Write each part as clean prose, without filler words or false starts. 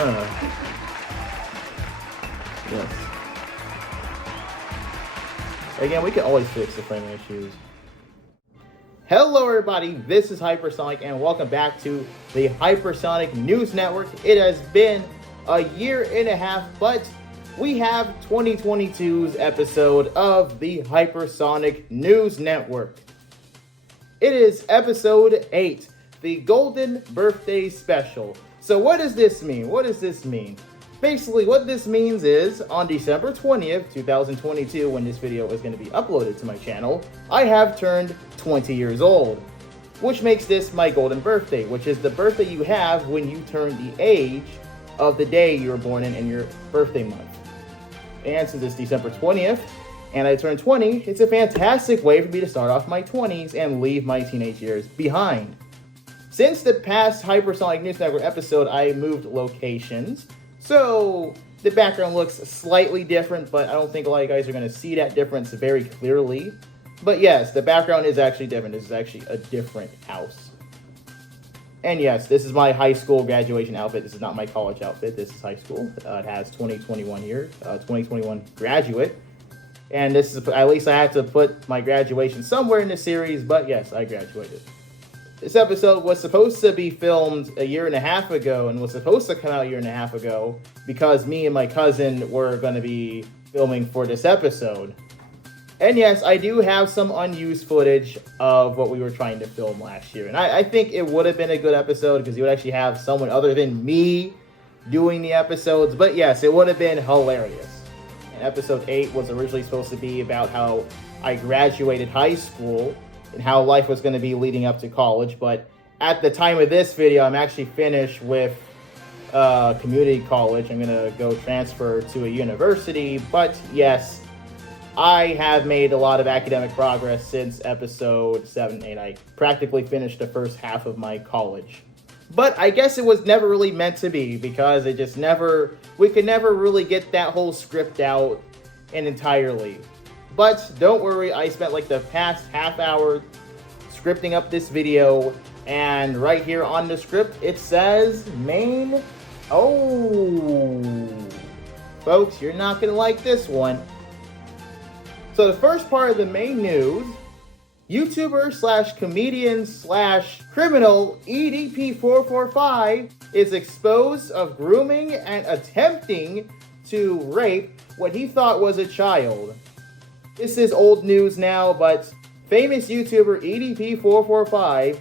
Yes. Again, we can always fix the framing issues. Hello everybody, this is HyperSonic and welcome back to the HyperSonic News Network. It has been a year and a half, but we have 2022's episode of the HyperSonic News Network. It is episode 8, the Golden Birthday Special. So what does this mean? What does this mean? Basically, what this means is, on December 20th, 2022, when this video is going to be uploaded to my channel, I have turned 20 years old, which makes this my golden birthday, which is the birthday you have when you turn the age of the day you were born in your birthday month. And since it's December 20th, and I turned 20, it's a fantastic way for me to start off my 20s and leave my teenage years behind. Since the past HyperSonic News Network episode, I moved locations. So the background looks slightly different, but I don't think a lot of you guys are going to see that difference very clearly. But yes, the background is actually different. This is actually a different house. And yes, this is my high school graduation outfit. This is not my college outfit. This is high school. It has 2021 here, 2021 graduate. And this is, at least I have to put my graduation somewhere in the series, but yes, I graduated. This episode was supposed to be filmed a year and a half ago and was supposed to come out a year and a half ago because me and my cousin were going to be filming for this episode. And yes, I do have some unused footage of what we were trying to film last year. And I think it would have been a good episode because you would actually have someone other than me doing the episodes. But yes, it would have been hilarious. And episode 8 was originally supposed to be about how I graduated high school and how life was going to be leading up to college. But at the time of this video, I'm actually finished with community college. I'm going to go transfer to a university. But yes, I have made a lot of academic progress since episode 7 and 8. I practically finished the first half of my college. But I guess it was never really meant to be because it just never, we could never really get that whole script out entirely. But don't worry, I spent like the past half hour scripting up this video, and right here on the script it says main. Oh, folks, you're not gonna like this one. So the first part of the main news, YouTuber slash comedian slash criminal EDP445 is exposed of grooming and attempting to rape what he thought was a child. This is old news now, but famous YouTuber EDP445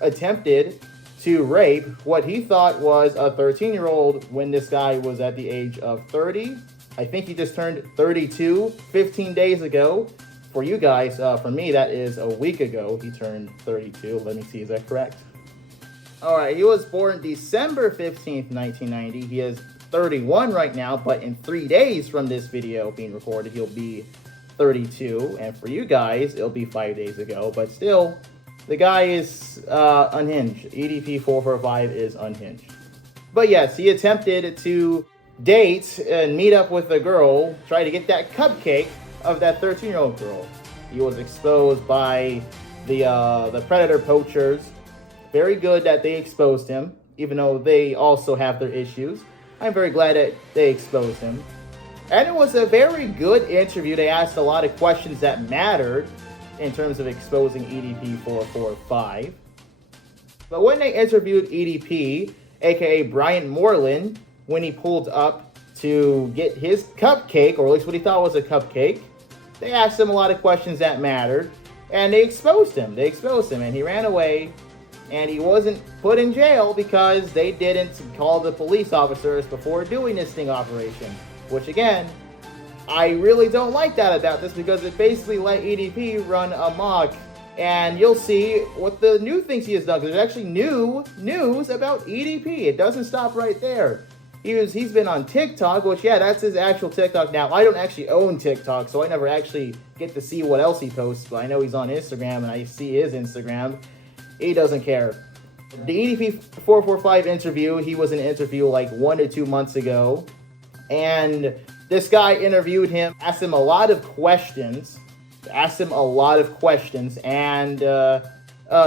attempted to rape what he thought was a 13-year-old when this guy was at the age of 30. I think he just turned 32 15 days ago. For you guys, for me, that is a week ago. He turned 32. Let me see, is that correct? All right, he was born December 15th, 1990. He is 31 right now, but in 3 days from this video being recorded, he'll be 32, and for you guys it'll be 5 days ago, but still the guy is unhinged. EDP445 is unhinged. But yes, he attempted to date and meet up with a girl, try to get that cupcake of that 13-year-old girl. He was exposed by the predator poachers. Very good that they exposed him, even though they also have their issues. I'm very glad that they exposed him. And it was a very good interview. They asked a lot of questions that mattered in terms of exposing EDP445. But when they interviewed EDP, aka Brian Moreland, when he pulled up to get his cupcake, or at least what he thought was a cupcake, they asked him a lot of questions that mattered, and they exposed him. They exposed him, and he ran away, and he wasn't put in jail because they didn't call the police officers before doing this sting operation. Which again, I really don't like that about this because it basically let EDP run amok. And you'll see what the new things he has done. Because there's actually new news about EDP. It doesn't stop right there. He's been on TikTok, which yeah, that's his actual TikTok now. I don't actually own TikTok, so I never actually get to see what else he posts. But I know he's on Instagram, and I see his Instagram. He doesn't care. The EDP445 interview, he was in an interview like 1 or 2 months ago. And this guy interviewed him, asked him a lot of questions, and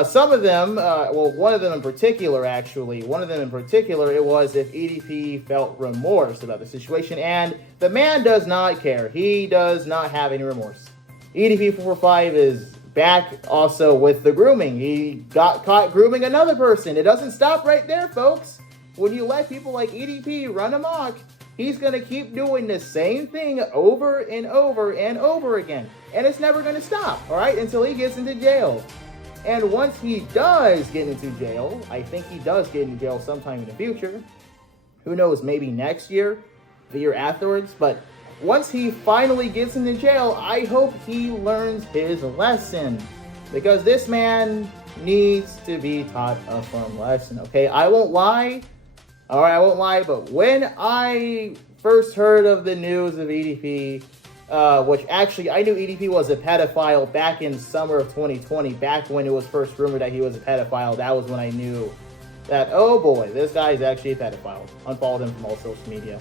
Some of them, well, one of them in particular, actually, it was if EDP felt remorse about the situation, and the man does not care. He does not have any remorse. EDP445 is back also with the grooming. He got caught grooming another person. It doesn't stop right there, folks. When you let people like EDP run amok, he's going to keep doing the same thing over and over and over again. And it's never going to stop, all right, until he gets into jail. And once he does get into jail, I think he does get into jail sometime in the future. Who knows, maybe next year, the year afterwards. But once he finally gets into jail, I hope he learns his lesson. Because this man needs to be taught a firm lesson, okay? I won't lie. All right, I won't lie. But when I first heard of the news of EDP, which actually I knew EDP was a pedophile back in summer of 2020, back when it was first rumored that he was a pedophile. That was when I knew that, oh boy, this guy is actually a pedophile. Unfollowed him from all social media.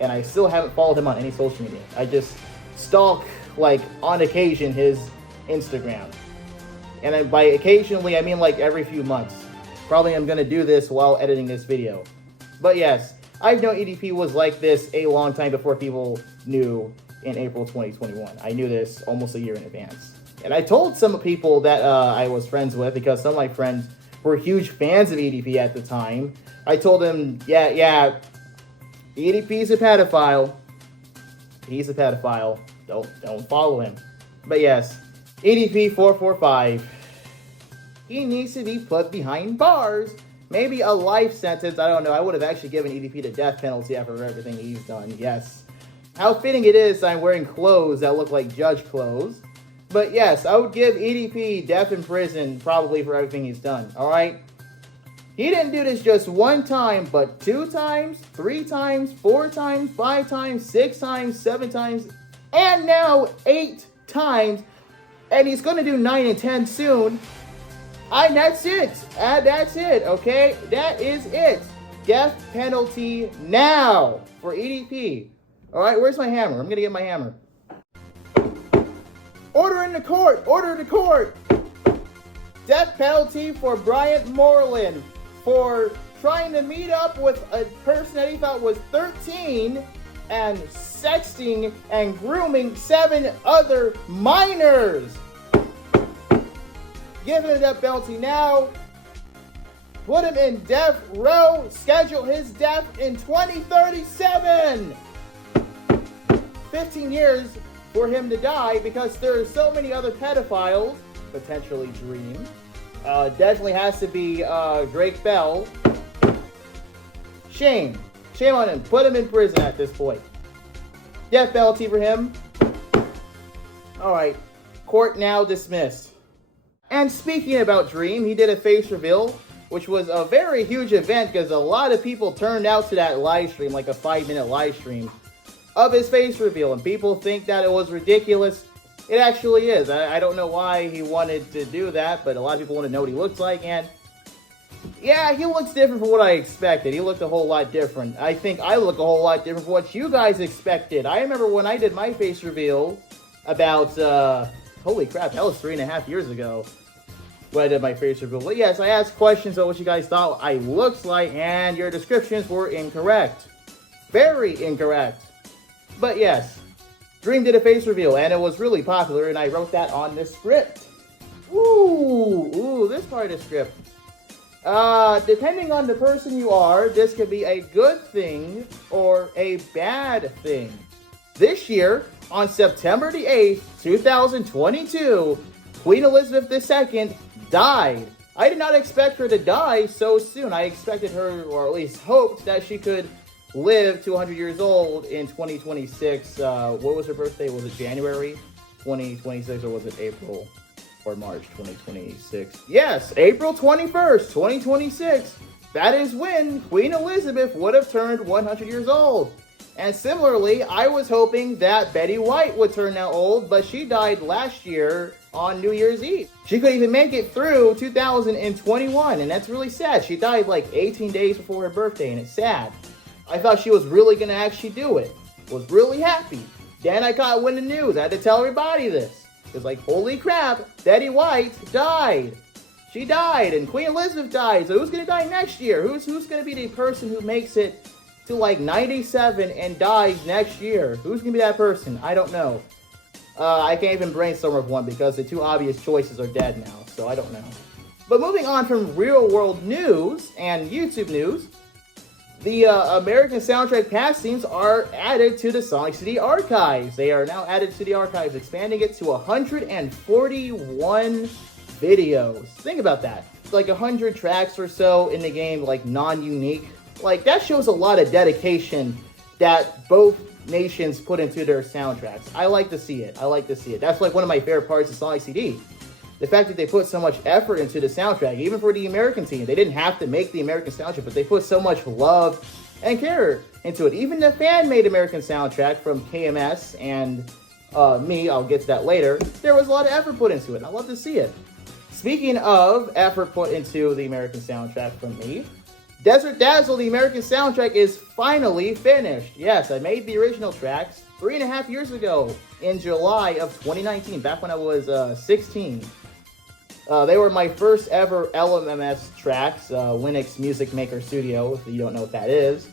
And I still haven't followed him on any social media. I just stalk, like, on occasion, his Instagram. And by occasionally, I mean like every few months. Probably I'm going to do this while editing this video. But yes, I've known EDP was like this a long time before people knew in April 2021. I knew this almost a year in advance. And I told some people that I was friends with, because some of my friends were huge fans of EDP at the time. I told them, yeah, EDP's a pedophile. He's a pedophile. Don't follow him. But yes, EDP445, he needs to be put behind bars. Maybe a life sentence, I don't know. I would have actually given EDP the death penalty after everything he's done, yes. How fitting it is I'm wearing clothes that look like judge clothes. But yes, I would give EDP death in prison probably for everything he's done, alright? He didn't do this just one time, but 2 times, 3 times, 4 times, 5 times, 6 times, 7 times, and now 8 times. And he's going to do 9 and 10 soon. And that's it. Okay? That is it. Death penalty now for EDP. Alright, where's my hammer? I'm gonna get my hammer. Order in the court! Order to court! Death penalty for Bryant Moreland for trying to meet up with a person that he thought was 13 and sexting and grooming 7 other minors. Give him a death penalty now. Put him in death row. Schedule his death in 2037. 15 years for him to die, because there are so many other pedophiles, potentially Dream. Definitely has to be Drake Bell. Shame on him. Put him in prison at this point. Death penalty for him. Alright, court now dismissed. And speaking about Dream, he did a face reveal, which was a very huge event because a lot of people turned out to that live stream, like a 5-minute live stream of his face reveal, and people think that it was ridiculous. It actually is. I don't know why he wanted to do that, but a lot of people want to know what he looks like, and yeah, he looks different from what I expected. He looked a whole lot different. I think I look a whole lot different from what you guys expected. I remember when I did my face reveal about, holy crap, that was 3.5 years ago when I did my face reveal. But yes, I asked questions about what you guys thought I looked like, and your descriptions were incorrect. Very incorrect. But yes, Dream did a face reveal, and it was really popular, and I wrote that on the script. Ooh, this part of the script. Depending on the person you are, this could be a good thing or a bad thing. This year, on September the 8th, 2022, Queen Elizabeth II died. I did not expect her to die so soon. I expected her, or at least hoped, that she could live to 100 years old in 2026. What was her birthday? Was it January 2026, or was it April or March 2026? Yes, April 21st, 2026. That is when Queen Elizabeth would have turned 100 years old. And similarly, I was hoping that Betty White would turn that old, but she died last year on New Year's Eve. She couldn't even make it through 2021, and that's really sad. She died like 18 days before her birthday, and it's sad. I thought she was really going to actually do it. Was really happy. Then I got wind of the news. I had to tell everybody this. It's like, holy crap, Betty White died. She died, and Queen Elizabeth died. So who's gonna die next year? Who's gonna be the person who makes it to like 97 and dies next year? Who's gonna be that person? I don't know. I can't even brainstorm of one because the two obvious choices are dead now, so I don't know. But moving on from real world news and YouTube news, the American soundtrack past themes are added to the Sonic CD archives. They are now added to the archives, expanding it to 141 videos. Think about that. It's like 100 tracks or so in the game, like non-unique. Like, that shows a lot of dedication that both nations put into their soundtracks. I like to see it. I like to see it. That's like one of my favorite parts of Sonic CD. The fact that they put so much effort into the soundtrack, even for the American team. They didn't have to make the American soundtrack, but they put so much love and care into it. Even the fan-made American soundtrack from KMS and me, I'll get to that later, there was a lot of effort put into it. I love to see it. Speaking of effort put into the American soundtrack from me, Desert Dazzle, the American soundtrack, is finally finished. Yes, I made the original tracks 3.5 years ago in July of 2019, back when I was 16. They were my first ever LMMS tracks, Linux Music Maker Studio, if you don't know what that is.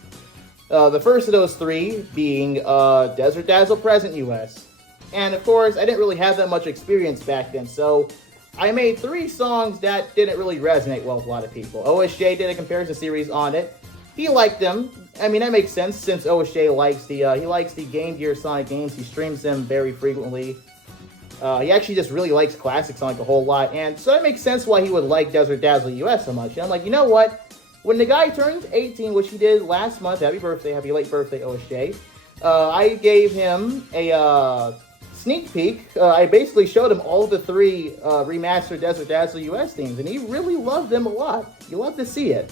The first of those three being Desert Dazzle Present US. And of course, I didn't really have that much experience back then, so I made 3 songs that didn't really resonate well with a lot of people. OSJ did a comparison series on it. He liked them. I mean, that makes sense since OSJ likes the Game Gear Sonic games. He streams them very frequently. He actually just really likes classic Sonic a whole lot, and so that makes sense why he would like Desert Dazzle US so much. And I'm like, you know what? When the guy turns 18, which he did last month, happy birthday, happy late birthday, OSJ, I gave him a sneak peek. I basically showed him all the 3 remastered Desert Dazzle US themes, and he really loved them a lot. You love to see it.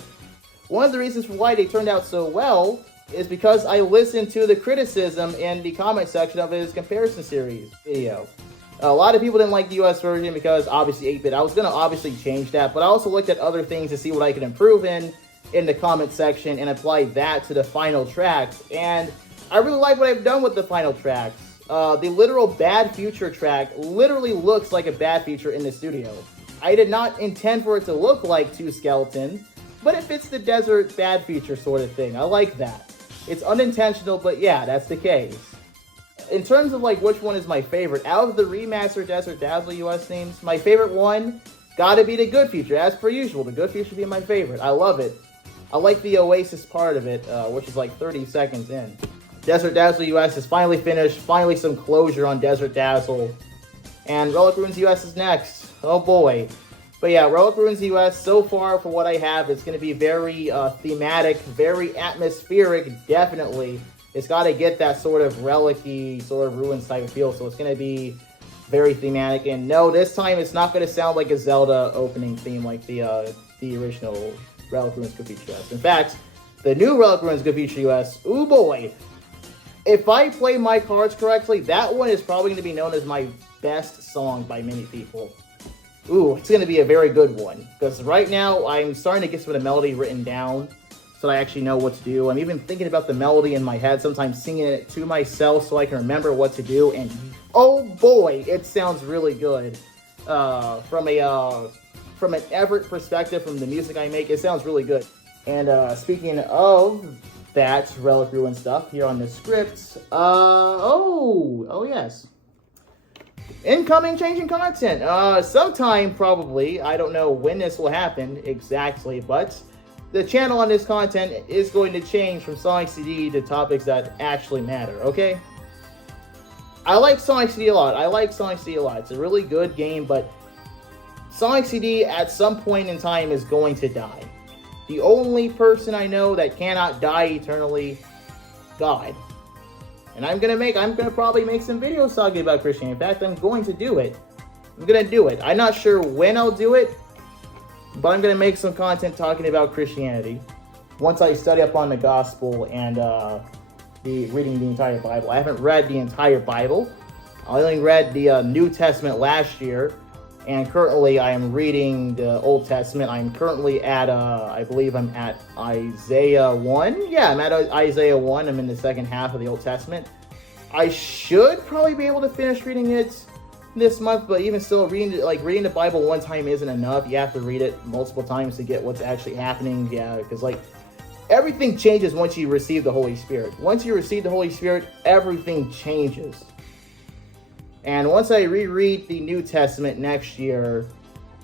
One of the reasons for why they turned out so well is because I listened to the criticism in the comment section of his comparison series video. A lot of people didn't like the US version because obviously 8-bit. I was going to obviously change that, but I also looked at other things to see what I could improve in the comment section and apply that to the final tracks. And I really like what I've done with the final tracks. The literal Bad Future track literally looks like a Bad Future in the studio. I did not intend for it to look like 2 skeletons, but it fits the Desert Bad Future sort of thing. I like that. It's unintentional, but yeah, that's the case. In terms of like which one is my favorite, out of the remastered Desert Dazzle US themes, my favorite one gotta be the Good Future. As per usual, the Good Future being my favorite. I love it. I like the Oasis part of it, which is like 30 seconds in. Desert Dazzle US is finally finished. Finally some closure on Desert Dazzle. And Relic Ruins US is next. Oh boy. But yeah, Relic Ruins US, so far for what I have, it's going to be very thematic, very atmospheric, definitely. It's got to get that sort of relic-y, sort of ruins type of feel, so it's going to be very thematic. And no, this time it's not going to sound like a Zelda opening theme like the original Relic Ruins Good Future US. In fact, the new Relic Ruins Good Future US, ooh boy, if I play my cards correctly, that one is probably going to be known as my best song by many people. Ooh, it's going to be a very good one, because right now I'm starting to get some of the melody written down so that I actually know what to do. I'm even thinking about the melody in my head, sometimes singing it to myself so I can remember what to do, and oh boy, it sounds really good. From an effort perspective, from the music I make, it sounds really good. And speaking of that Relic Ruin stuff here on the script, oh yes. Incoming changing content. Sometime probably. I don't know when this will happen exactly, but the channel on this content is going to change from Sonic CD to topics that actually matter, okay? I like Sonic CD a lot. It's a really good game, but Sonic CD at some point in time is going to die. The only person I know that cannot die eternally, God. And I'm gonna probably make some videos talking about Christianity. In fact, I'm going to do it. I'm gonna do it. I'm not sure when I'll do it, but I'm gonna make some content talking about Christianity once I study up on the gospel and reading the entire Bible. I haven't read the entire Bible. I only read the New Testament last year, and currently I am reading the Old Testament. I'm currently at, I believe I'm at Isaiah 1. Yeah, I'm at Isaiah 1. I'm in the second half of the Old Testament. I should probably be able to finish reading it this month, but even still, reading the Bible one time isn't enough. You have to read it multiple times to get what's actually happening. Yeah, because like everything changes once you receive the Holy Spirit. Once you receive the Holy Spirit, everything changes. And once I reread the New Testament next year,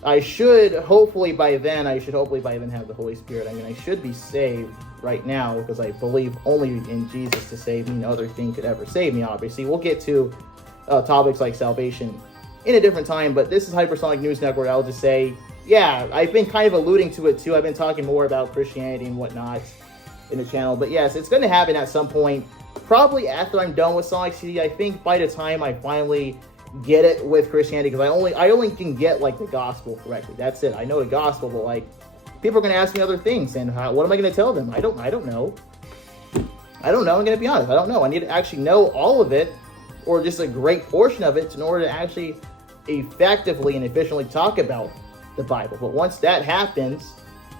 I should hopefully by then have the Holy Spirit. I mean, I should be saved right now because I believe only in Jesus to save me. No other thing could ever save me, obviously. We'll get to topics like salvation in a different time, but this is HyperSonic News Network. I'll just say, yeah, I've been kind of alluding to it too. I've been talking more about Christianity and whatnot in the channel, but yes, it's going to happen at some point, probably after I'm done with Sonic CD. I think by the time I finally get it with Christianity, because I only can get like the gospel correctly. That's it. I know the gospel, but like people are going to ask me other things, and what am I going to tell them? I don't know. I'm going to be honest. I don't know. I need to actually know all of it, or just a great portion of it, in order to actually effectively and efficiently talk about the Bible. But once that happens,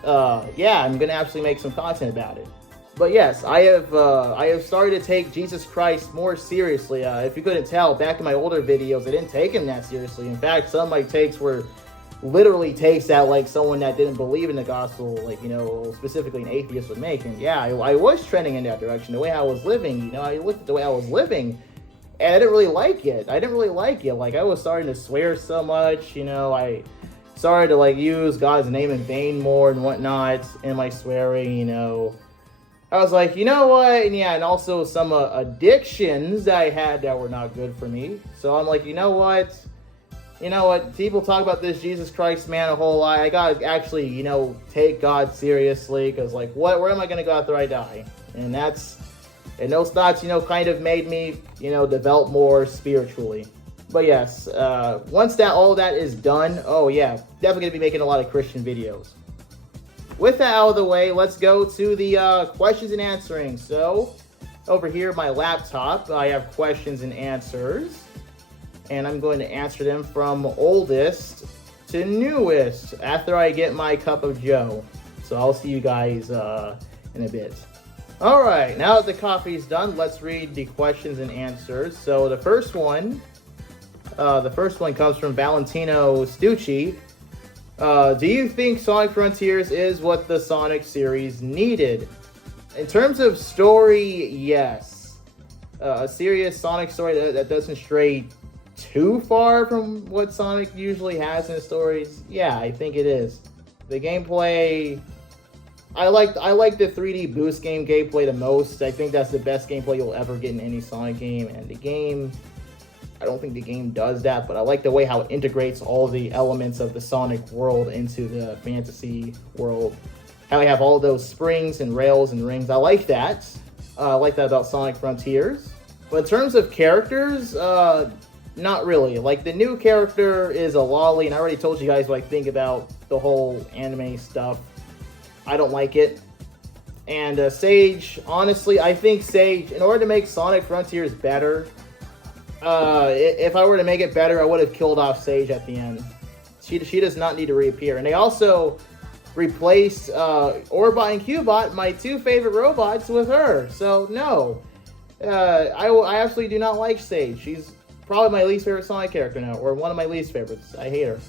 yeah, I'm going to actually make some content about it. But yes, I have started to take Jesus Christ more seriously. If you couldn't tell, back in my older videos, I didn't take him that seriously. In fact, some of my takes were literally takes that like someone that didn't believe in the gospel, like, you know, specifically an atheist would make. And yeah, I was trending in that direction. The way I was living, you know, I looked at the way I was living, and I didn't really like it. Like, I was starting to swear so much, you know. I started to like use God's name in vain more and whatnot in my swearing, you know. I was like, you know what? And yeah, and also some addictions that I had that were not good for me. So I'm like, you know what? People talk about this Jesus Christ man a whole lot. I gotta actually, you know, take God seriously, because like, where am I gonna go after I die? And those thoughts, you know, kind of made me, you know, develop more spiritually. But yes, once all that is done, oh yeah, definitely gonna be making a lot of Christian videos. With that out of the way, let's go to the questions and answering. So, over here, my laptop, I have questions and answers. And I'm going to answer them from oldest to newest after I get my cup of joe. So I'll see you guys in a bit. Alright, now that the coffee's done, let's read the questions and answers. So the first one comes from Valentino Stucci. Do you think Sonic Frontiers is what the Sonic series needed? In terms of story, yes. A serious Sonic story that doesn't stray too far from what Sonic usually has in his stories, yeah, I think it is. The gameplay, I like the 3D boost game gameplay the most. I think that's the best gameplay you'll ever get in any Sonic game, and the game, I don't think the game does that, but I like the way how it integrates all the elements of the Sonic world into the fantasy world. How we have all those springs and rails and rings. I like that. I like that about Sonic Frontiers. But in terms of characters, not really. Like, the new character is a lolly, and I already told you guys what I think about the whole anime stuff. I don't like it. And Sage, honestly, I think Sage, in order to make Sonic Frontiers better, if I were to make it better, I would have killed off Sage at the end. She does not need to reappear. And they also replaced Orbot and Cubot, my two favorite robots, with her. So, no. I absolutely do not like Sage. She's probably my least favorite Sonic character now, or one of my least favorites. I hate her.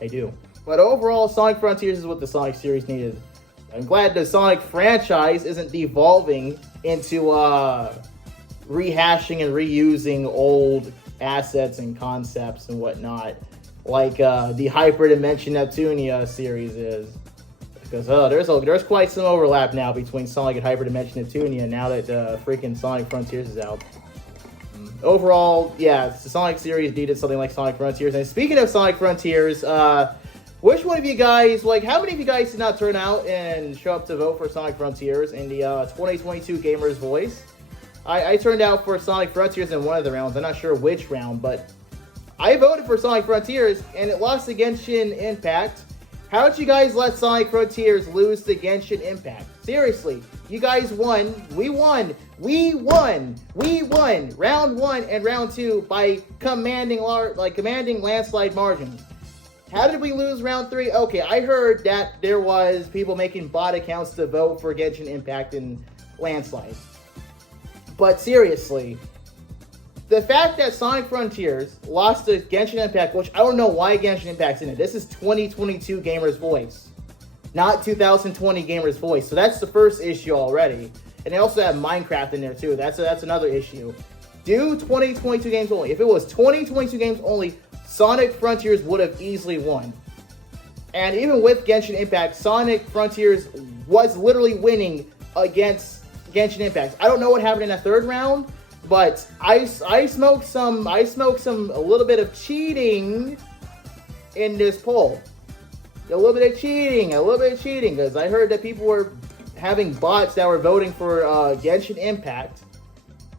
I do. But overall, Sonic Frontiers is what the Sonic series needed. I'm glad the Sonic franchise isn't devolving into rehashing and reusing old assets and concepts and whatnot, like the HyperDimension Neptunia series is. Because there's quite some overlap now between Sonic and HyperDimension Neptunia now that freaking Sonic Frontiers is out. Overall, yeah, the Sonic series needed something like Sonic Frontiers. And speaking of Sonic Frontiers, which one of you guys, like, how many of you guys did not turn out and show up to vote for Sonic Frontiers in the 2022 Gamer's Voice? I turned out for Sonic Frontiers in one of the rounds. I'm not sure which round, but I voted for Sonic Frontiers, and it lost to Genshin Impact. How did you guys let Sonic Frontiers lose to Genshin Impact? Seriously, you guys won. We won. Round 1 and round 2 by commanding landslide margins. How did we lose round 3? Okay, I heard that there was people making bot accounts to vote for Genshin Impact and landslide. But seriously, The fact that Sonic Frontiers lost to Genshin Impact, which I don't know why Genshin Impact's in it. This is 2022 Gamers Voice, not 2020 Gamers Voice. So that's the first issue already. And they also have Minecraft in there too. That's another issue. Do 2022 games only. If it was 2022 games only, Sonic Frontiers would have easily won. And even with Genshin Impact, Sonic Frontiers was literally winning against Genshin Impact. I don't know what happened in that third round, but I smoked a little bit of cheating in this poll. A little bit of cheating, because I heard that people were having bots that were voting for Genshin Impact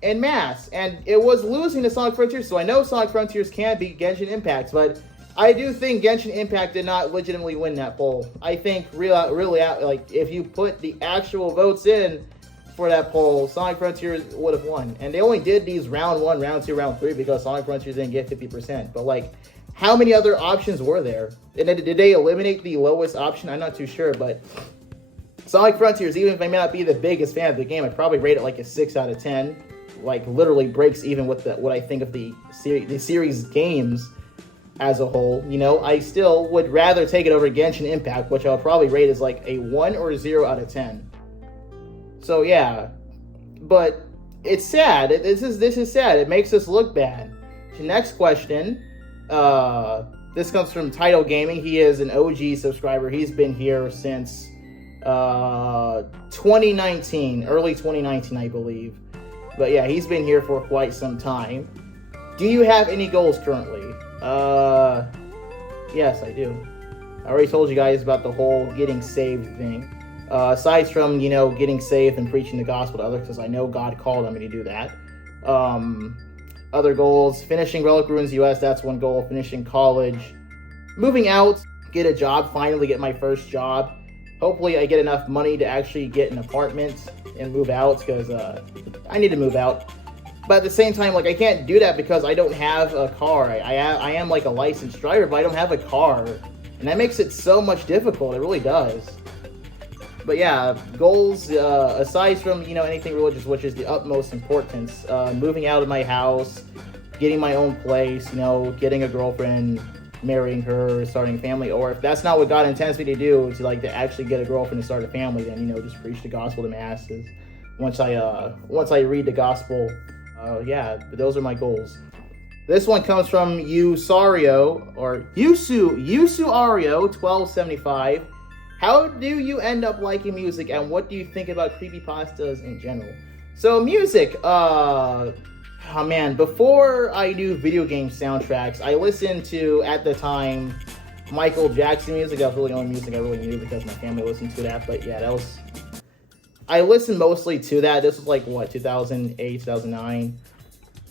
en masse, and it was losing to Sonic Frontiers. So I know Sonic Frontiers can beat Genshin Impact, but I do think Genshin Impact did not legitimately win that poll. I think really, like, if you put the actual votes in for that poll, Sonic Frontiers would have won. And they only did these round 1, round 2, round 3 because Sonic Frontiers didn't get 50%. But, like, how many other options were there? And did they eliminate the lowest option? I'm not too sure, but Sonic Frontiers, even if I may not be the biggest fan of the game, I'd probably rate it like a 6 out of 10. Like, literally breaks even with what I think of the series games as a whole. You know, I still would rather take it over Genshin Impact, which I'll probably rate as like a 1 or 0 out of 10. So yeah, but it's sad. This is sad. It makes us look bad. The next question, this comes from Tidal Gaming. He is an OG subscriber. He's been here since 2019, early 2019, I believe. But yeah, he's been here for quite some time. Do you have any goals currently? Yes, I do. I already told you guys about the whole getting saved thing. Aside from, you know, getting saved and preaching the gospel to others, because I know God called me to do that. Other goals, finishing Relic Ruins US, that's one goal. Finishing college. Moving out, get a job, finally get my first job. Hopefully I get enough money to actually get an apartment and move out, because I need to move out. But at the same time, like, I can't do that because I don't have a car. I am like a licensed driver, but I don't have a car. And that makes it so much difficult. It really does. But yeah, goals, aside from, you know, anything religious, which is the utmost importance, moving out of my house, getting my own place, you know, getting a girlfriend, marrying her, starting a family, or if that's not what God intends me to do, to actually get a girlfriend and start a family, then, you know, just preach the gospel to masses. Once I read the gospel, yeah, but those are my goals. This one comes from Usario, or Usuario 1275. How do you end up liking music, and what do you think about creepypastas in general? So music, oh man, before I knew video game soundtracks, I listened to, at the time, Michael Jackson music. That was really the only music I really knew because my family listened to that. But yeah, I listened mostly to that. This was like, what, 2008, 2009?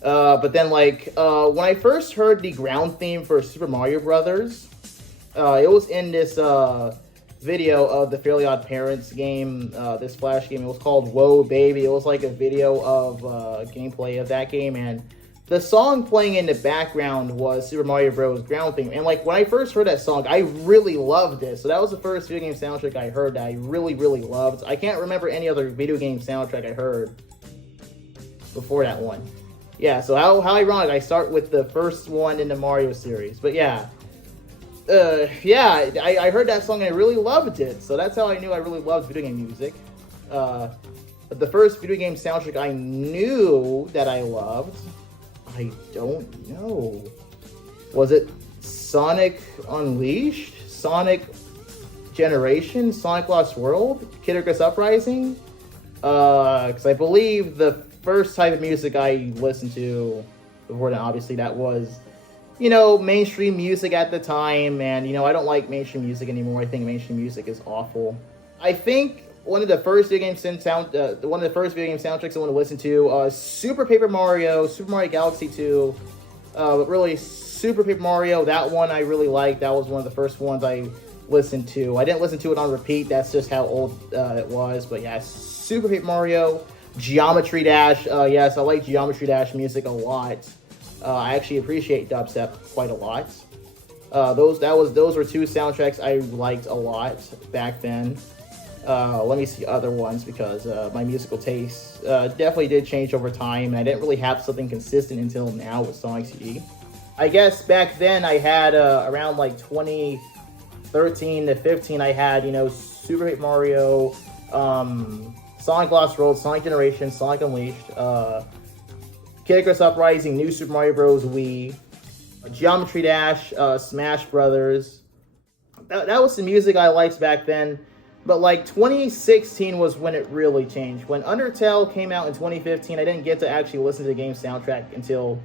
But then, like, when I first heard the ground theme for Super Mario Brothers, it was in this video of the Fairly Odd Parents game, this Flash game. It was called Whoa Baby. It was like a video of gameplay of that game, and the song playing in the background was Super Mario Bros. Ground theme. And like, when I first heard that song, I really loved it. So that was the first video game soundtrack I heard that I really, really loved. I can't remember any other video game soundtrack I heard before that one. Yeah, so how ironic, I start with the first one in the Mario series. But yeah. Yeah, I heard that song and I really loved it. So that's how I knew I really loved video game music. But the first video game soundtrack I knew that I loved, I don't know. Was it Sonic Unleashed? Sonic Generation? Sonic Lost World? Kid Icarus Uprising? Because I believe the first type of music I listened to before then, obviously, that was, you know, mainstream music at the time. And, you know, I don't like mainstream music anymore. I think mainstream music is awful. I think one of the first video game soundtracks I want to listen to, Super Mario Galaxy 2, but really Super Paper Mario, that one I really liked. That was one of the first ones I listened to. I didn't listen to it on repeat, that's just how old it was, but yeah, Super Paper Mario, Geometry Dash, yes, I like Geometry Dash music a lot. I actually appreciate dubstep quite a lot. Those were two soundtracks I liked a lot back then. Let me see other ones, because my musical tastes definitely did change over time, and I didn't really have something consistent until now with Sonic CD. I guess back then I had around like 2013 to 15, I had, you know, Super Paper Mario, Sonic Lost World, Sonic Generation, Sonic Unleashed, Kid Icarus Uprising, New Super Mario Bros. Wii, Geometry Dash, Smash Brothers. That was the music I liked back then. But like 2016 was when it really changed. When Undertale came out in 2015, I didn't get to actually listen to the game's soundtrack until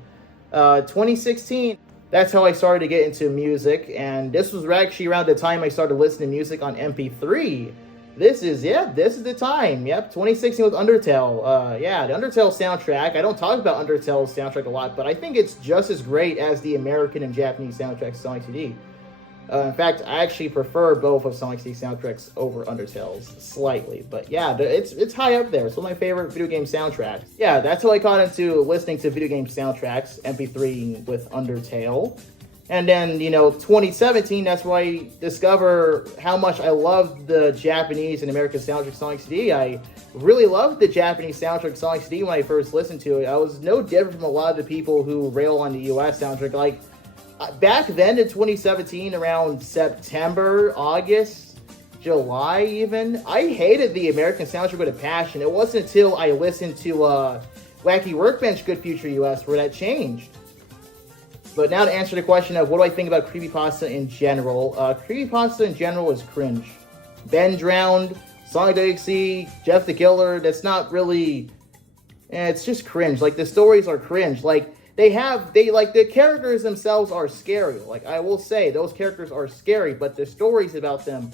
2016. That's how I started to get into music, and this was actually around the time I started listening to music on MP3. This is the time. Yep, 2016 with Undertale. Yeah, the Undertale soundtrack. I don't talk about Undertale's soundtrack a lot, but I think it's just as great as the American and Japanese soundtracks Sonic CD. In fact, I actually prefer both of Sonic CD soundtracks over Undertale's slightly. But yeah, it's high up there. It's one of my favorite video game soundtracks. Yeah, that's how I got into listening to video game soundtracks, MP3 with Undertale. And then, you know, 2017, that's where I discover how much I love the Japanese and American soundtrack Sonic CD. I really loved the Japanese soundtrack Sonic CD when I first listened to it. I was no different from a lot of the people who rail on the US soundtrack. Like, back then in 2017, around September, August, July even, I hated the American soundtrack with a passion. It wasn't until I listened to Wacky Workbench Good Future US where that changed. But now to answer the question of what do I think about creepypasta in general, creepypasta in general is cringe. Ben Drowned, Sonic.exe, Jeff the Killer, that's not really, it's just cringe. Like, the stories are cringe. Like, the characters themselves are scary. Like, I will say, those characters are scary, but the stories about them,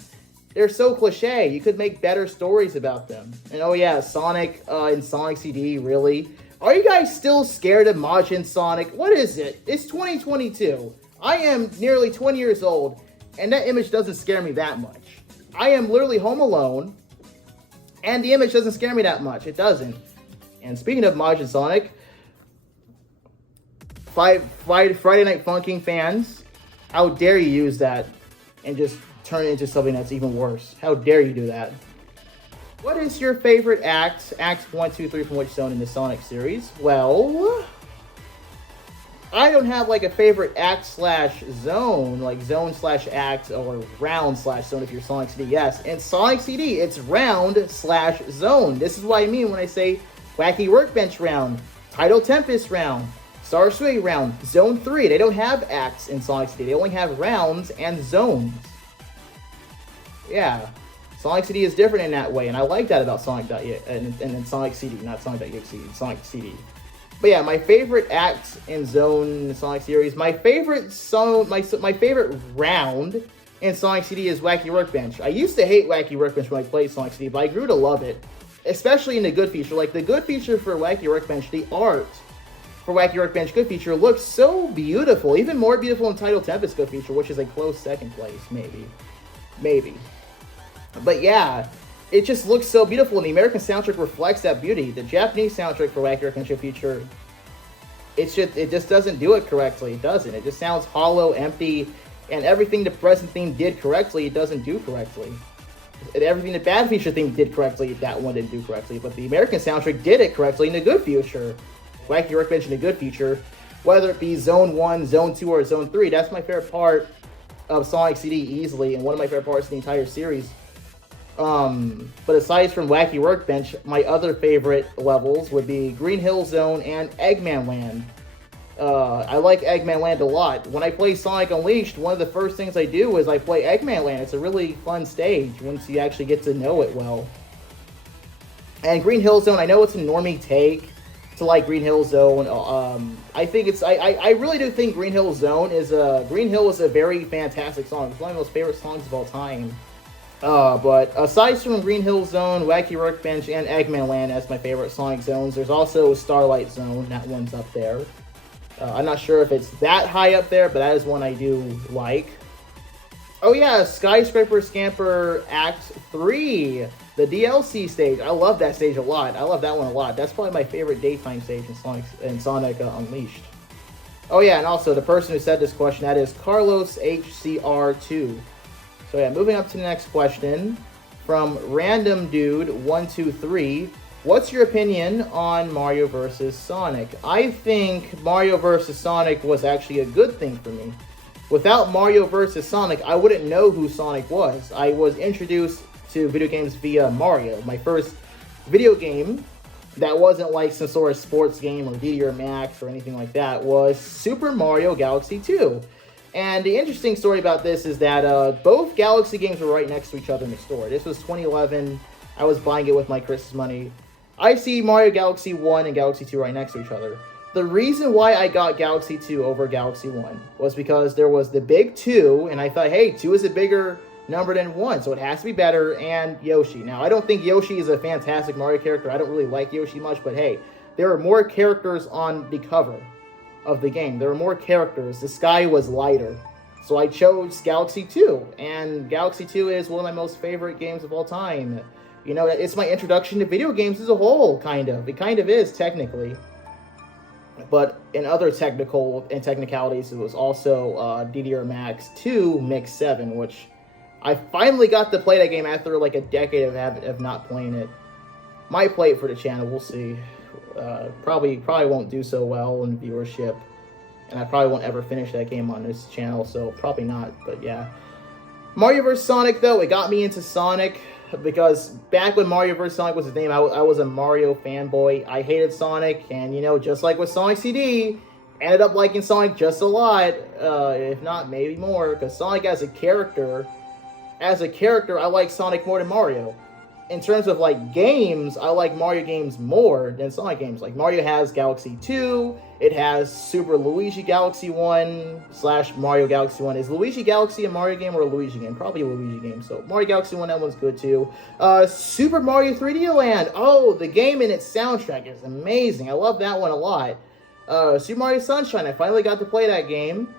they're so cliche. You could make better stories about them. And oh yeah, Sonic and Sonic CD, really? Are you guys still scared of Majin Sonic? What is it? It's 2022. I am nearly 20 years old, and that image doesn't scare me that much. I am literally home alone, and the image doesn't scare me that much. It doesn't. And speaking of Majin Sonic, Friday Night Funkin' fans, how dare you use that and just turn it into something that's even worse? How dare you do that? What is your favorite acts 1, 2, 3 from which zone in the Sonic series? Well, I don't have like a favorite act/zone, like zone/act or round/zone if you're Sonic CD. Yes, in Sonic CD, it's round/zone. This is what I mean when I say Wacky Workbench round, Tidal Tempest round, Star Sway round, Zone 3. They don't have acts in Sonic CD. They only have rounds and zones. Yeah. Sonic CD is different in that way, and I like that about and Sonic CD, not Sonic.exe, Sonic CD. But yeah, my favorite act in Zone in the Sonic series, my favorite zone, my favorite round in Sonic CD is Wacky Workbench. I used to hate Wacky Workbench when I played Sonic CD, but I grew to love it, especially in the good feature. Like, the good feature for Wacky Workbench, the art for Wacky Workbench good feature looks so beautiful, even more beautiful than Tidal Tempest good feature, which is a close second place, maybe. But yeah, it just looks so beautiful, and the American soundtrack reflects that beauty. The Japanese soundtrack for Wacky Workbench feature, it just doesn't do it correctly. It doesn't. It just sounds hollow, empty, and everything the present theme did correctly, it doesn't do correctly. And everything the bad feature theme did correctly, that one didn't do correctly. But the American soundtrack did it correctly in the good feature. Wacky Workbench in the good feature, whether it be Zone 1, Zone 2, or Zone 3, that's my favorite part of Sonic CD easily, and one of my favorite parts of the entire series. But aside from Wacky Workbench, my other favorite levels would be Green Hill Zone and Eggman Land. I like Eggman Land a lot. When I play Sonic Unleashed, one of the first things I do is I play Eggman Land. It's a really fun stage once you actually get to know it well. And Green Hill Zone, I know it's a normie take to like Green Hill Zone. I think I really do think Green Hill Zone is a very fantastic song. It's one of my most favorite songs of all time. But aside from Green Hill Zone, Wacky Workbench, and Eggman Land as my favorite Sonic zones, there's also Starlight Zone. That one's up there. I'm not sure if it's that high up there, but that is one I do like. Oh yeah, Skyscraper Scamper Act 3, the DLC stage. I love that stage a lot. I love that one a lot. That's probably my favorite daytime stage in Sonic Unleashed. Oh yeah, and also the person who said this question, that is Carlos HCR2. So yeah, moving up to the next question. from Random Dude 123. What's your opinion on Mario vs. Sonic? I think Mario vs. Sonic was actually a good thing for me. Without Mario vs. Sonic, I wouldn't know who Sonic was. I was introduced to video games via Mario. My first video game that wasn't like some sort of sports game or DDR Max or anything like that was Super Mario Galaxy 2. And the interesting story about this is that both Galaxy games were right next to each other in the store. This was 2011. I was buying it with my Christmas money. I see Mario Galaxy 1 and Galaxy 2 right next to each other. The reason why I got Galaxy 2 over Galaxy 1 was because there was the big 2, and I thought, hey, 2 is a bigger number than 1, so it has to be better, and Yoshi. Now, I don't think Yoshi is a fantastic Mario character. I don't really like Yoshi much, but hey, there are more characters on the cover of the game. There were more characters. The sky was lighter. So I chose Galaxy 2, and Galaxy 2 is one of my most favorite games of all time. You know, it's my introduction to video games as a whole, kind of. It kind of is, technically. But in other technicalities, it was also DDR Max 2 Mix 7, which I finally got to play that game after like a decade of not playing it. Might play it for the channel, we'll see. Probably won't do so well in viewership, and I probably won't ever finish that game on this channel, so probably not, but yeah. Mario vs. Sonic, though, it got me into Sonic, because back when Mario vs. Sonic was his name, I was a Mario fanboy. I hated Sonic, and you know, just like with Sonic CD, ended up liking Sonic just a lot, if not maybe more, because Sonic as a character, I like Sonic more than Mario. In terms of like games, I like Mario games more than Sonic games. Like Mario has Galaxy 2, it has Super Luigi Galaxy 1 / Mario Galaxy 1. Is Luigi Galaxy a Mario game or a Luigi game? Probably a Luigi game. So Mario Galaxy 1, that one's good too. Super Mario 3D Land. Oh, the game and its soundtrack is amazing. I love that one a lot. Super Mario Sunshine. I finally got to play that game.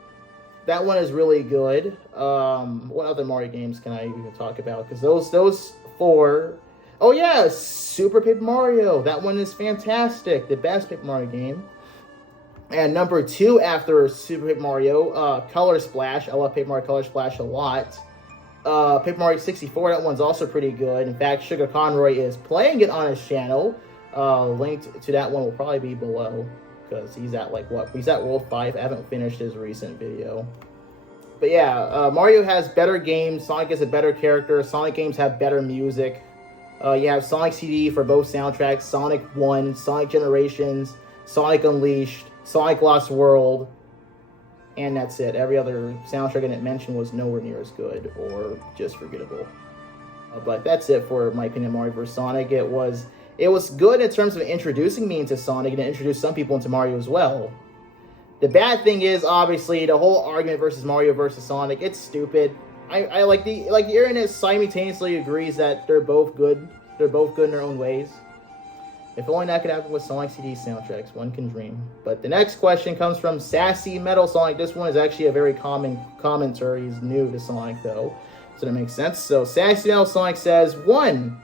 That one is really good. What other Mario games can I even talk about? Because those 4. Oh yeah, Super Paper Mario. That one is fantastic. The best Paper Mario game. And number 2 after Super Paper Mario, Color Splash. I love Paper Mario Color Splash a lot. Paper Mario 64, that one's also pretty good. In fact, ChuggaaConroy is playing it on his channel. Linked to that one will probably be below, because he's at like what? He's at World 5. I haven't finished his recent video. But yeah, Mario has better games. Sonic is a better character. Sonic games have better music. You have Sonic CD for both soundtracks. Sonic 1, Sonic Generations, Sonic Unleashed, Sonic Lost World. And that's it. Every other soundtrack I didn't mention was nowhere near as good or just forgettable. But that's it for my opinion on Mario vs. Sonic. It was good in terms of introducing me into Sonic and introduced some people into Mario as well. The bad thing is, obviously, the whole argument versus Mario versus Sonic, it's stupid. I like the internet simultaneously agrees that they're both good. They're both good in their own ways. If only that could happen with Sonic CD soundtracks, one can dream. But the next question comes from Sassy Metal Sonic. This one is actually a very common commenter. He's new to Sonic, though, so that makes sense. So Sassy Metal Sonic says, 1.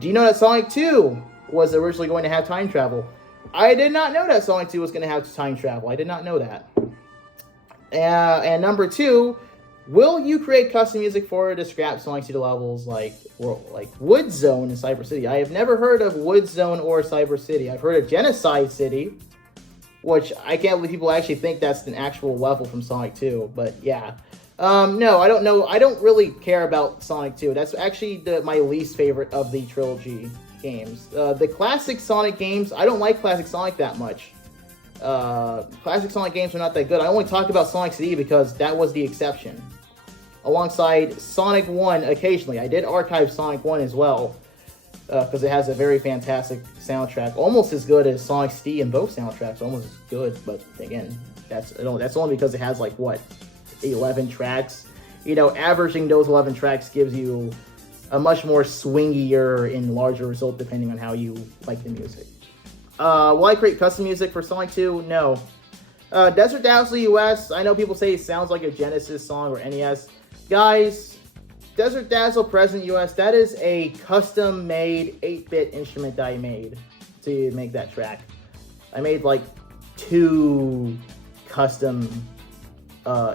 Do you know that Sonic 2 was originally going to have time travel? I did not know that Sonic 2 was going to have time travel. I did not know that. And number 2, will you create custom music for the scrap Sonic CD levels like Wood Zone and Cyber City? I have never heard of Wood Zone or Cyber City. I've heard of Genocide City, which I can't believe people actually think that's an actual level from Sonic 2. But yeah. No, I don't know. I don't really care about Sonic 2. That's actually my least favorite of the trilogy games. The classic Sonic games, I don't like classic Sonic that much. Classic Sonic games are not that good. I only talk about Sonic CD because that was the exception. Alongside Sonic 1 occasionally. I did archive Sonic 1 as well, because it has a very fantastic soundtrack. Almost as good as Sonic CD in both soundtracks. Almost as good, but again, that's only because it has like, what, 11 tracks? You know, averaging those 11 tracks gives you a much more swingier and larger result depending on how you like the music. Will I create custom music for Sonic 2? No. Desert Dazzle US, I know people say it sounds like a Genesis song or NES. Guys, Desert Dazzle Present US, that is a custom-made 8-bit instrument that I made to make that track. I made like 2 custom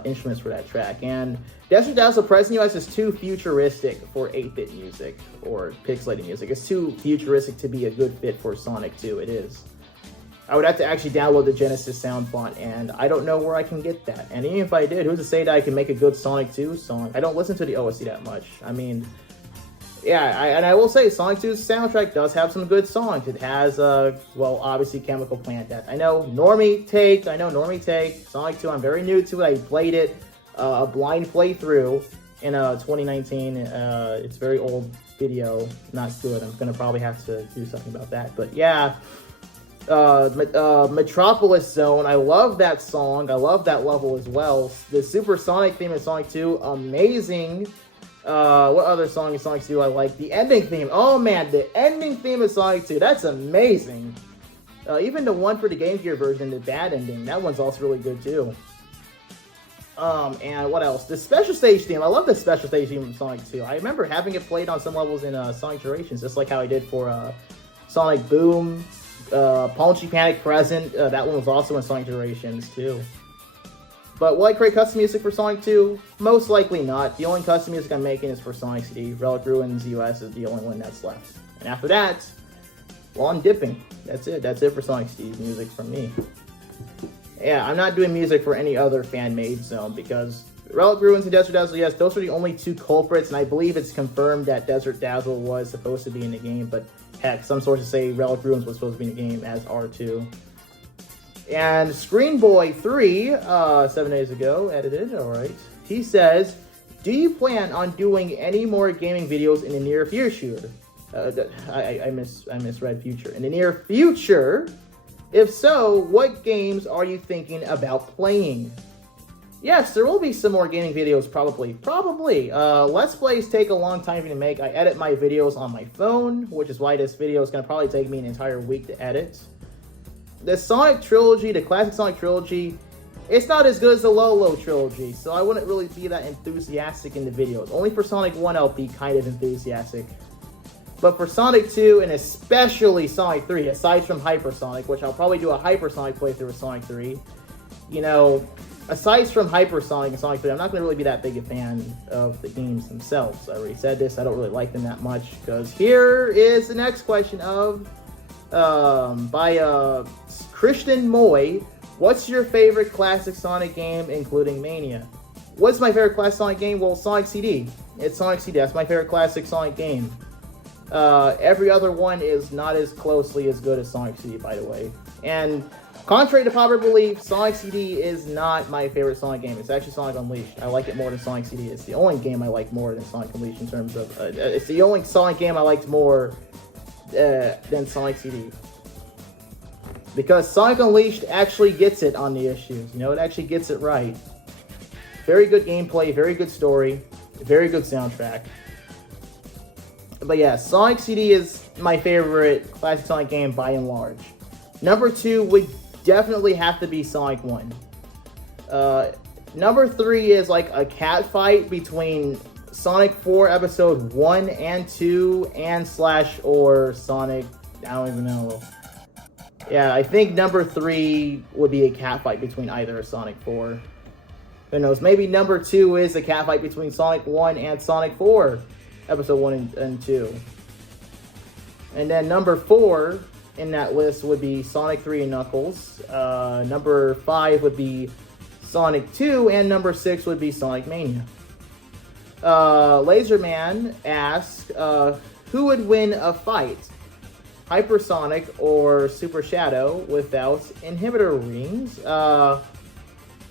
instruments for that track. And Desert Dazzle Present US is too futuristic for 8-bit music or pixelated music. It's too futuristic to be a good fit for Sonic 2. It is. I would have to actually download the Genesis sound font, and I don't know where I can get that. And even if I did, who's to say that I can make a good Sonic 2 song? I don't listen to the OST that much. I mean, yeah, and I will say Sonic 2's soundtrack does have some good songs. It has, well, obviously Chemical Plant Death. I know Normie Take. Sonic 2, I'm very new to it. I played it, a blind playthrough in 2019. It's a very old video, not good. I'm gonna probably have to do something about that. But yeah, Metropolis Zone, I love that song. I love that level as well. The Supersonic theme in Sonic 2, amazing. What other song in Sonic 2 I like? The ending theme. Oh man, the ending theme of Sonic 2, that's amazing. Even the one for the Game Gear version, the bad ending, that one's also really good too. And what else? The special stage theme. I love the special stage theme from Sonic 2. I remember having it played on some levels in Sonic Generations, just like how I did for Sonic Boom, Palmtree Panic Present. That one was also in Sonic Generations too. But will I create custom music for Sonic 2? Most likely not. The only custom music I'm making is for Sonic CD. Relic Ruins US is the only one that's left. And after that, well, I'm dipping. That's it. That's it for Sonic CD's music from me. Yeah, I'm not doing music for any other fan-made zone because Relic Ruins and Desert Dazzle, yes, those are the only two culprits, and I believe it's confirmed that Desert Dazzle was supposed to be in the game, but heck, some sources say Relic Ruins was supposed to be in the game as R2. And Screenboy3, 7 days ago, edited, alright. He says, do you plan on doing any more gaming videos in the near future? I misread future. In the near future? If so, what games are you thinking about playing? Yes, there will be some more gaming videos, probably. Let's Plays take a long time to make. I edit my videos on my phone, which is why this video is going to probably take me an entire week to edit. The Sonic Trilogy, the classic Sonic Trilogy, it's not as good as the Lolo Trilogy, so I wouldn't really be that enthusiastic in the videos. Only for Sonic 1 I'll be kind of enthusiastic. But for Sonic 2, and especially Sonic 3, aside from HyperSonic, which I'll probably do a HyperSonic playthrough with Sonic 3, you know, aside from HyperSonic and Sonic 3, I'm not going to really be that big a fan of the games themselves. I already said this, I don't really like them that much, because here is the next question of, by Christian Moy, what's your favorite classic Sonic game, including Mania? What's my favorite classic Sonic game? Well, Sonic CD. It's Sonic CD, that's my favorite classic Sonic game. Every other one is not as closely as good as Sonic CD, by the way. And contrary to popular belief, Sonic CD is not my favorite Sonic game. It's actually Sonic Unleashed. I like it more than Sonic CD. It's the only game I like more than Sonic Unleashed in terms of... it's the only Sonic game I liked more than Sonic CD. Because Sonic Unleashed actually gets it on the issues. You know, it actually gets it right. Very good gameplay, very good story, very good soundtrack. But yeah, Sonic CD is my favorite classic Sonic game by and large. Number 2 would definitely have to be Sonic 1. Number 3 is like a cat fight between Sonic 4 Episode 1 and 2 and / or Sonic, I don't even know. Yeah, I think number 3 would be a cat fight between either of Sonic 4. Who knows, maybe number 2 is a cat fight between Sonic 1 and Sonic 4. Episode 1 and 2. And then number 4 in that list would be Sonic 3 and Knuckles. Number 5 would be Sonic 2. And number 6 would be Sonic Mania. Laserman asks, who would win a fight? HyperSonic or Super Shadow without inhibitor rings?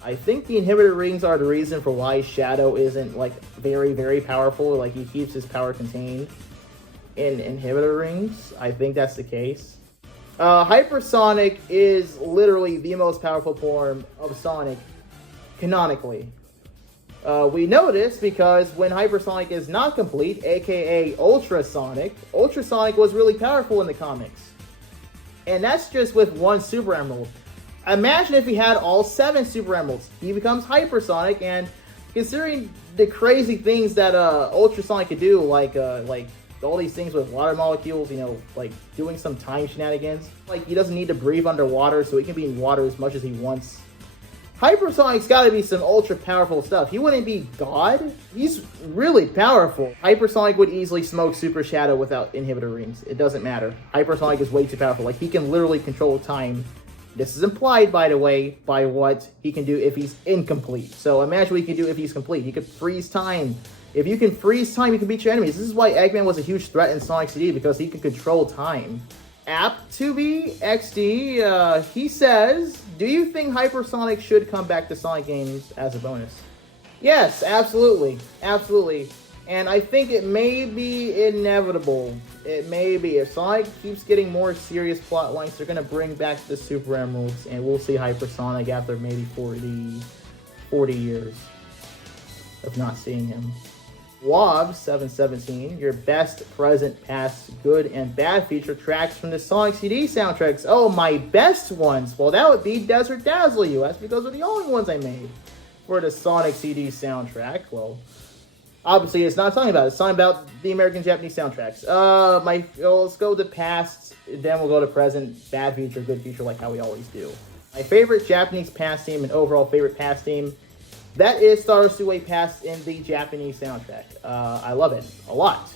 I think the inhibitor rings are the reason for why Shadow isn't like very, very powerful. Like he keeps his power contained in inhibitor rings. I think that's the case. HyperSonic is literally the most powerful form of Sonic canonically. We know this because when HyperSonic is not complete, aka Ultrasonic, Ultrasonic was really powerful in the comics. And that's just with one Super Emerald. Imagine if he had all 7 Super Emeralds. He becomes Hypersonic, and considering the crazy things that Ultrasonic could do, like all these things with water molecules, you know, like doing some time shenanigans. Like he doesn't need to breathe underwater, so he can be in water as much as he wants. HyperSonic's got to be some ultra powerful stuff. He wouldn't be God. He's really powerful. HyperSonic would easily smoke Super Shadow without inhibitor rings. It doesn't matter. HyperSonic is way too powerful. Like, he can literally control time. This is implied, by the way, by what he can do if he's incomplete. So imagine what he can do if he's complete. He could freeze time. If you can freeze time, you can beat your enemies. This is why Eggman was a huge threat in Sonic CD, because he can control time. App2B XD, he says, do you think HyperSonic should come back to Sonic games as a bonus? Yes, absolutely. Absolutely. And I think it may be inevitable. It may be. If Sonic keeps getting more serious plot lines, they're going to bring back the Super Emeralds, and we'll see HyperSonic after maybe 40 years of not seeing him. WOB717, your best, present, past, good, and bad feature tracks from the Sonic CD soundtracks. Oh, my best ones. Well, that would be Desert Dazzle US, because they're the only ones I made for the Sonic CD soundtrack. Well, obviously, it's not talking about it. It's talking about the American Japanese soundtracks. Let's go to past, then we'll go to present, bad feature, good feature, like how we always do. My favorite Japanese past theme and overall favorite past theme, that is Stardust Speedway Pass in the Japanese soundtrack. I love it a lot.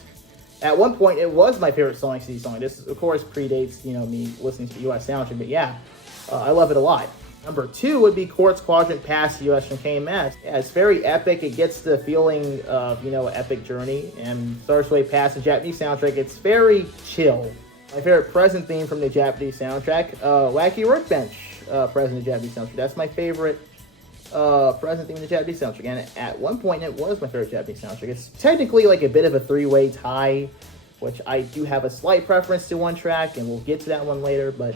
At one point, it was my favorite Sonic CD song. This, of course, predates, me listening to the US soundtrack, but yeah, I love it a lot. Number 2 would be Quartz Quadrant Pass US from KMS. Yeah, it's very epic. It gets the feeling of, an epic journey. And Stardust Speedway Pass in Japanese soundtrack, it's very chill. My favorite present theme from the Japanese soundtrack, Wacky Workbench present in the Japanese soundtrack. That's my favorite present theme in the Japanese soundtrack, and at one point it was my favorite Japanese soundtrack. It's technically like a bit of a three-way tie, which I do have a slight preference to one track, and we'll get to that one later, but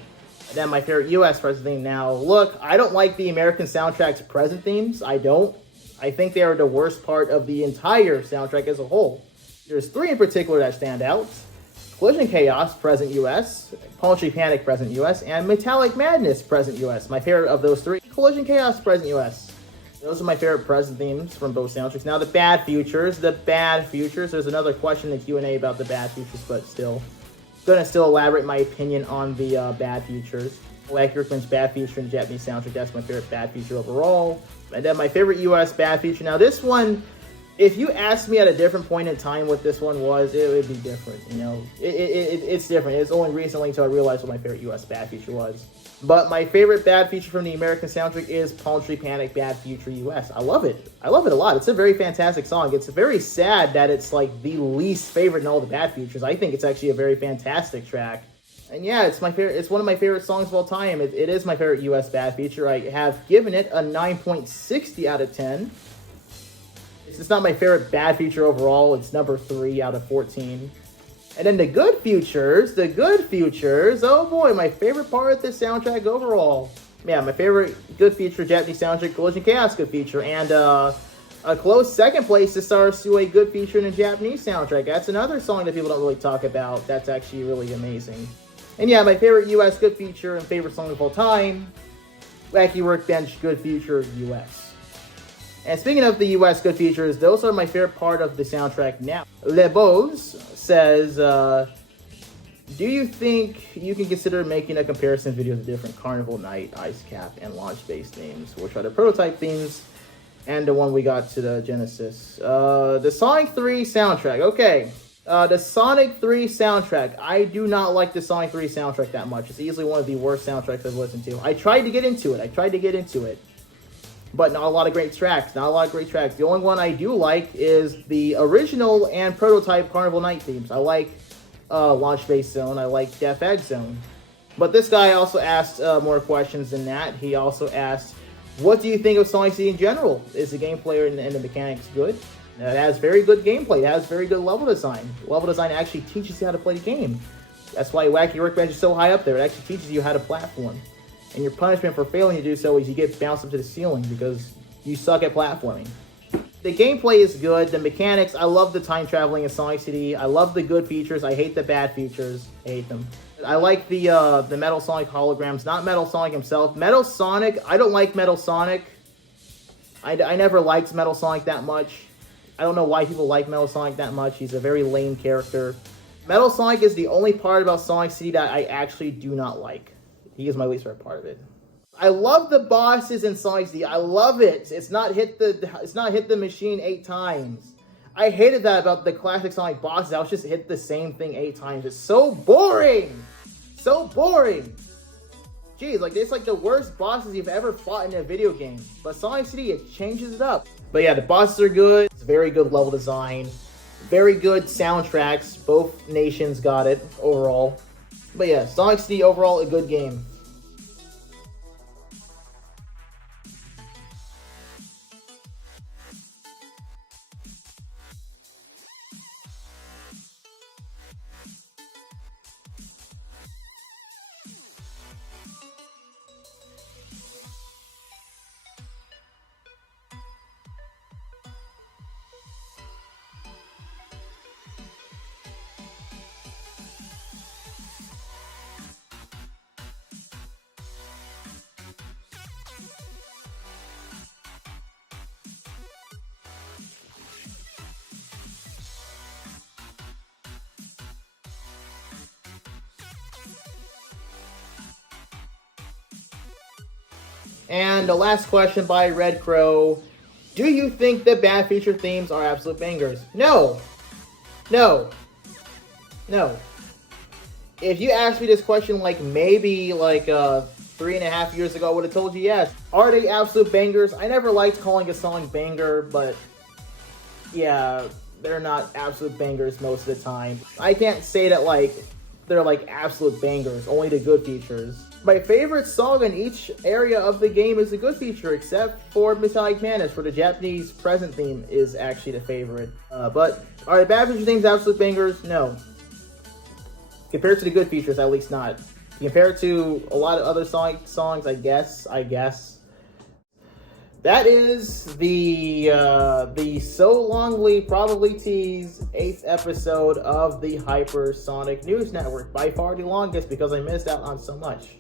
then my favorite US present theme. Now, look, I don't like the American soundtrack's present themes. I don't. I think they are the worst part of the entire soundtrack as a whole. There's 3 in particular that stand out. Collision Chaos, present US, Palmtree Panic, present US, and Metallic Madness, present US. My favorite of those 3, Collision Chaos, present US. Those are my favorite present themes from both soundtracks. Now, the bad futures. There's another question in the Q&A about the bad futures, but still. Gonna still elaborate my opinion on the bad futures. Wacky Workbench's bad feature in the Japanese soundtrack. That's my favorite bad feature overall. And then my favorite US bad feature. Now, this one, if you asked me at a different point in time what this one was, it would be different, It's different. It's only recently until I realized what my favorite US bad feature was. But my favorite bad feature from the American soundtrack is Palmtree Panic Bad Feature US. I love it. I love it a lot. It's a very fantastic song. It's very sad that it's like the least favorite in all the bad features. I think it's actually a very fantastic track. And yeah, it's my favorite. It's one of my favorite songs of all time. It is my favorite US bad feature. I have given it a 9.60 out of 10. It's not my favorite bad feature overall. It's number 3 out of 14. And then the good features, oh boy, my favorite part of the soundtrack overall. Yeah, my favorite good feature, Japanese soundtrack, Collision Chaos good feature. And a close second place is Stardust Speedway good feature in the Japanese soundtrack. That's another song that people don't really talk about. That's actually really amazing. And yeah, my favorite US good feature and favorite song of all time, Wacky Workbench good feature US. And speaking of the US good features, those are my favorite part of the soundtrack now. Lebos says, do you think you can consider making a comparison video of the different Carnival Night, Ice Cap, and Launch Base themes, which are the prototype themes, and the one we got to the Genesis? The Sonic 3 soundtrack. Okay. The Sonic 3 soundtrack. I do not like the Sonic 3 soundtrack that much. It's easily one of the worst soundtracks I've listened to. I tried to get into it. But not a lot of great tracks. The only one I do like is the original and prototype Carnival Night themes. I like Launch Base Zone. I like Def Egg Zone. But this guy also asked more questions than that. He also asked, what do you think of Sonic CD in general? Is the gameplay and the mechanics good? It has very good gameplay. It has very good level design. Level design actually teaches you how to play the game. That's why Wacky Workbench is so high up there. It actually teaches you how to platform. And your punishment for failing to do so is you get bounced up to the ceiling because you suck at platforming. The gameplay is good. The mechanics, I love the time traveling in Sonic CD. I love the good features. I hate the bad features. I hate them. I like the Metal Sonic holograms, not Metal Sonic himself. Metal Sonic, I don't like Metal Sonic. I never liked Metal Sonic that much. I don't know why people like Metal Sonic that much. He's a very lame character. Metal Sonic is the only part about Sonic CD that I actually do not like. He is my least favorite part of it. I love the bosses in Sonic CD. I love it. It's not hit the machine 8 times. I hated that about the classic Sonic bosses. I was just hit the same thing 8 times. It's so boring. So boring. Jeez, like it's like the worst bosses you've ever fought in a video game. But Sonic CD, it changes it up. But yeah, the bosses are good. It's very good level design. Very good soundtracks. Both nations got it overall. But yeah, Sonic CD overall a good game. And the last question by Red Crow. Do you think the bad feature themes are absolute bangers? No. No. No. If you asked me this question like maybe like 3.5 years ago, I would have told you yes. Are they absolute bangers? I never liked calling a song banger, but yeah, they're not absolute bangers most of the time. I can't say that like they're like absolute bangers, only the good features. My favorite song in each area of the game is a good feature, except for Metallic Madness, where the Japanese present theme is actually the favorite. But are the bad feature themes absolute bangers? No. Compared to the good features, at least not. Compared to a lot of other Sonic songs, I guess. That is the so longly, probably teased 8th episode of the HyperSonic News Network. By far the longest because I missed out on so much.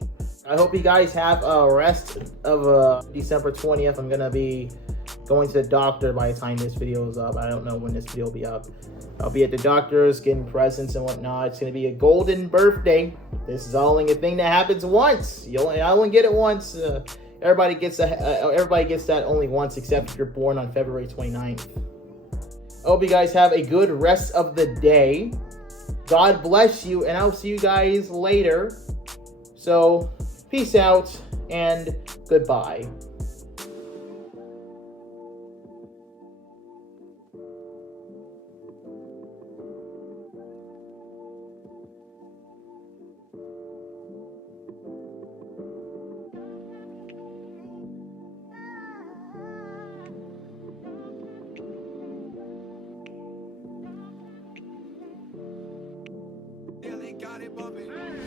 I hope you guys have a rest of December 20th. I'm going to be going to the doctor by the time this video is up. I don't know when this video will be up. I'll be at the doctor's getting presents and whatnot. It's going to be a golden birthday. This is only a thing that happens once. I only get it once. Everybody gets that only once, except if you're born on February 29th. I hope you guys have a good rest of the day. God bless you, and I'll see you guys later. So, peace out, and goodbye. Got it bumping.